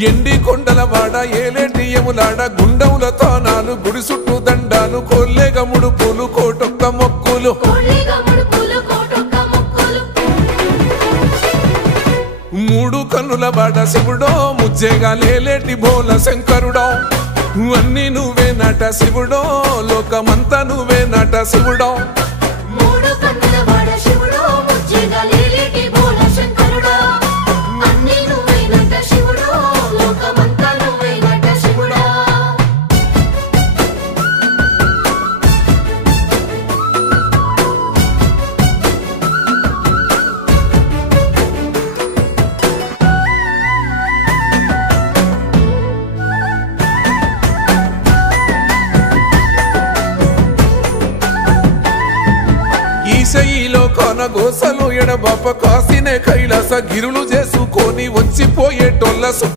ఎండి కొండలవాడ ఏలేటి యములాడ గుండముల తానాలు గుడి చుట్టూ దండాలు కొల్లేగ ముడుపులు కోటొక్క మొక్కులు మూడు కన్నుల బాట శివుడో ముజ్జేగా లేలేటి బోల శంకరుడో అన్ని నువ్వే నట శివుడో లోకమంతా నువ్వే నట శివుడో ఈశయిలో కొన గోసలు ఎడబాప కాసినే కైలాస గిరులు చేసుకొని వచ్చిపోయేటోళ్ళ